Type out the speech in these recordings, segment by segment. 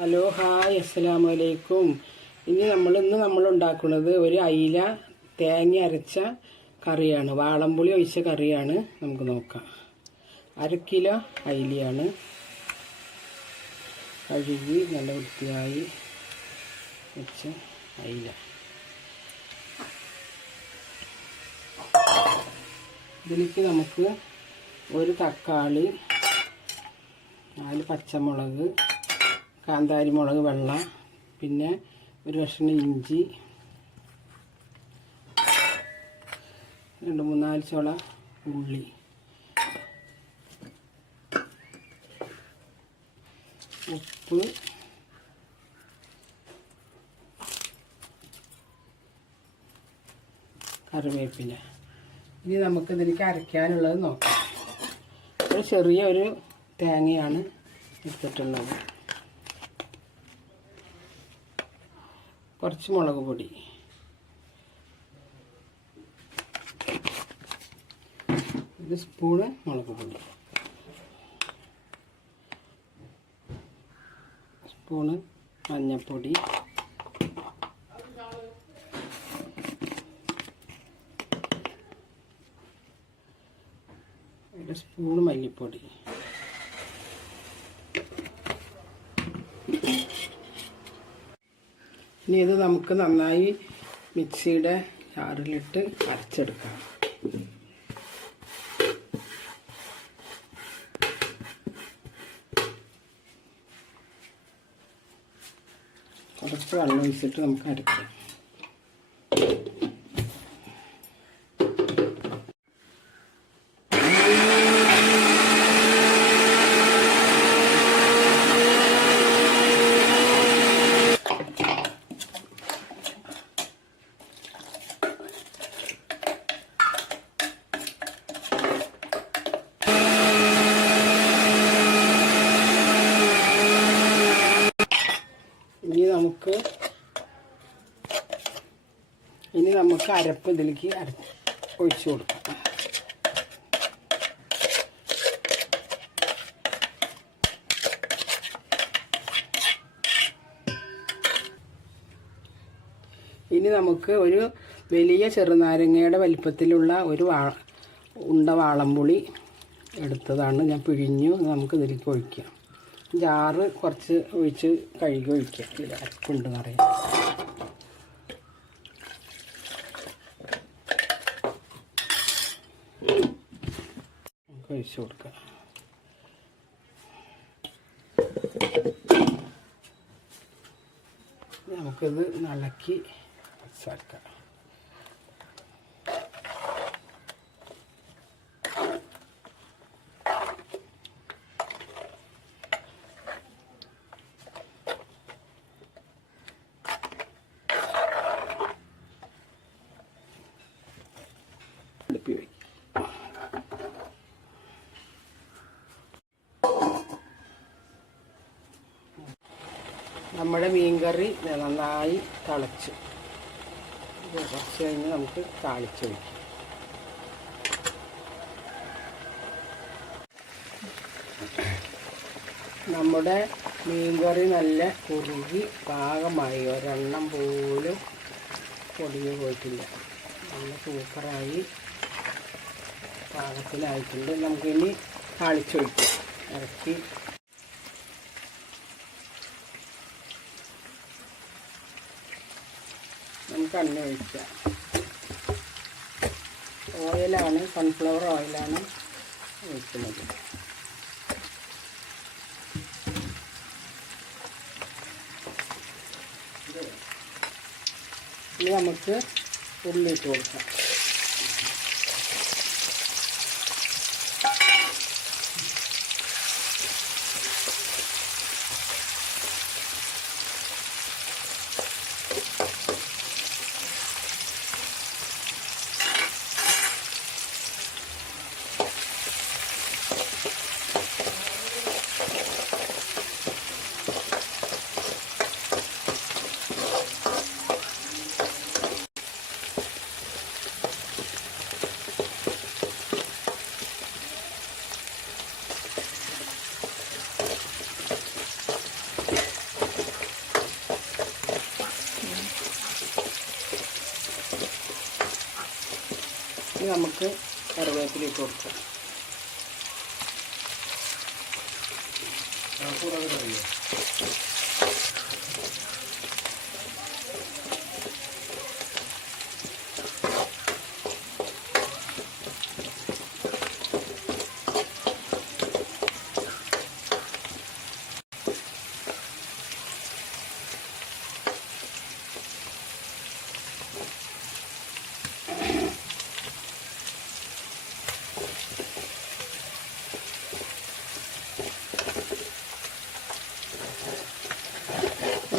Hello hi അസ്സലാമു അലൈക്കും ഇനി നമ്മൾ ഇന്ന് നമ്മൾ ഉണ്ടാക്കുന്നത് ഒരു അയില തേങ്ങ അരച്ച കറിയാണ്. വാളംപുളി ഒഴിച്ച കറിയാണ് നമുക്ക് നോക്കാം. അര കിലോ അയിലയാണ്. കഴുകി നല്ല വൃത്തിയായി വെച്ച അയില. ഇതിലേക്ക് നമുക്ക് ഒരു തക്കാളി നാല് പച്ചമുളക് കാന്താരി മുളക് വെള്ള പിന്നെ ഒരു കഷ്ണം ഇഞ്ചി രണ്ട് മൂന്നാൽ ചോള ഉള്ളി. ഉപ്പ്. കറിവേപ്പില. ഇനി നമുക്ക് ഇതിലേക്ക് അരയ്ക്കാനുള്ളത് നോക്കാം. ഒരു ചെറിയ ഒരു തേങ്ങയാണ് എടുത്തിട്ടുള്ളത്. കുറച്ച് മുളക് പൊടി. ഒരു സ്പൂണ് മുളക് പൊടി. സ്പൂണ് മഞ്ഞൾപ്പൊടി ഒരു സ്പൂണ് മല്ലിപ്പൊടി. ഇനി ഇത് നമുക്ക് നന്നായി മിക്സിയുടെ ജാറിലിട്ട് അരച്ചെടുക്കാം. കുറച്ച് വെള്ളം ഒഴിച്ചിട്ട് നമുക്ക് അരക്കാം ഇനി നമുക്ക് ഇനി നമുക്ക് അരപ്പ് ഇതിലേക്ക് അര ഒഴിച്ചു കൊടുക്കാം. ഇനി നമുക്ക് ഒരു വലിയ ചെറുനാരങ്ങയുടെ വലിപ്പത്തിലുള്ള ഒരു വാ ഉണ്ട വാളംപുളി എടുത്തതാണ്. ഞാൻ പിഴിഞ്ഞു. നമുക്ക് ഇതിലേക്ക് ഒഴിക്കാം. ജാറ് കുറച്ച് ഒഴിച്ച് കഴുകി ഒഴിക്കാം. ഇതിൽ ഒഴിച്ച് കൊടുക്കുക നമുക്കിത് നലക്കി മിക്സാക്കാം അടുപ്പി വയ്ക്കും നമ്മുടെ മീൻകറി നന്നായി തിളച്ചു. കുറച്ച് കഴിഞ്ഞ് നമുക്ക് താളിച്ച് വയ്ക്കാം നമ്മുടെ മീൻകറി നല്ല കുറുകി പാകമായി. ഒരെണ്ണം പോലും പൊടിഞ്ഞു പോയിട്ടില്ല. നല്ല സൂപ്പറായി പാകത്തിലായിട്ടുണ്ട്. നമുക്കിനി താളിച്ചൊഴിക്കാം ഇറക്കി നമുക്ക് എണ്ണ ഒഴിക്കാം ഓയിലാണ് സൺഫ്ലവർ ഓയിലാണ് ഒഴിക്കുന്നത്. ഇനി നമുക്ക് ഉള്ളിട്ട് കൊടുക്കാം. നമുക്ക് കറിവേപ്പില ഇട്ട് കൊടുക്കാം.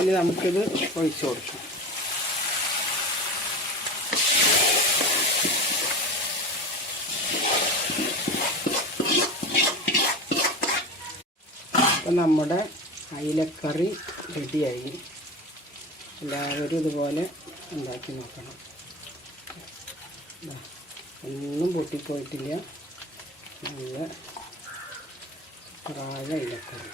ഇനി നമുക്കിത് ഒഴിച്ചു കൊടുക്കാം. അപ്പം നമ്മുടെ അയിലക്കറി റെഡിയായി. എല്ലാവരും ഇതുപോലെ ഉണ്ടാക്കി നോക്കണം. ഒന്നും പൊട്ടിപ്പോയിട്ടില്ല. നല്ല പ്രായ അയിലക്കറി.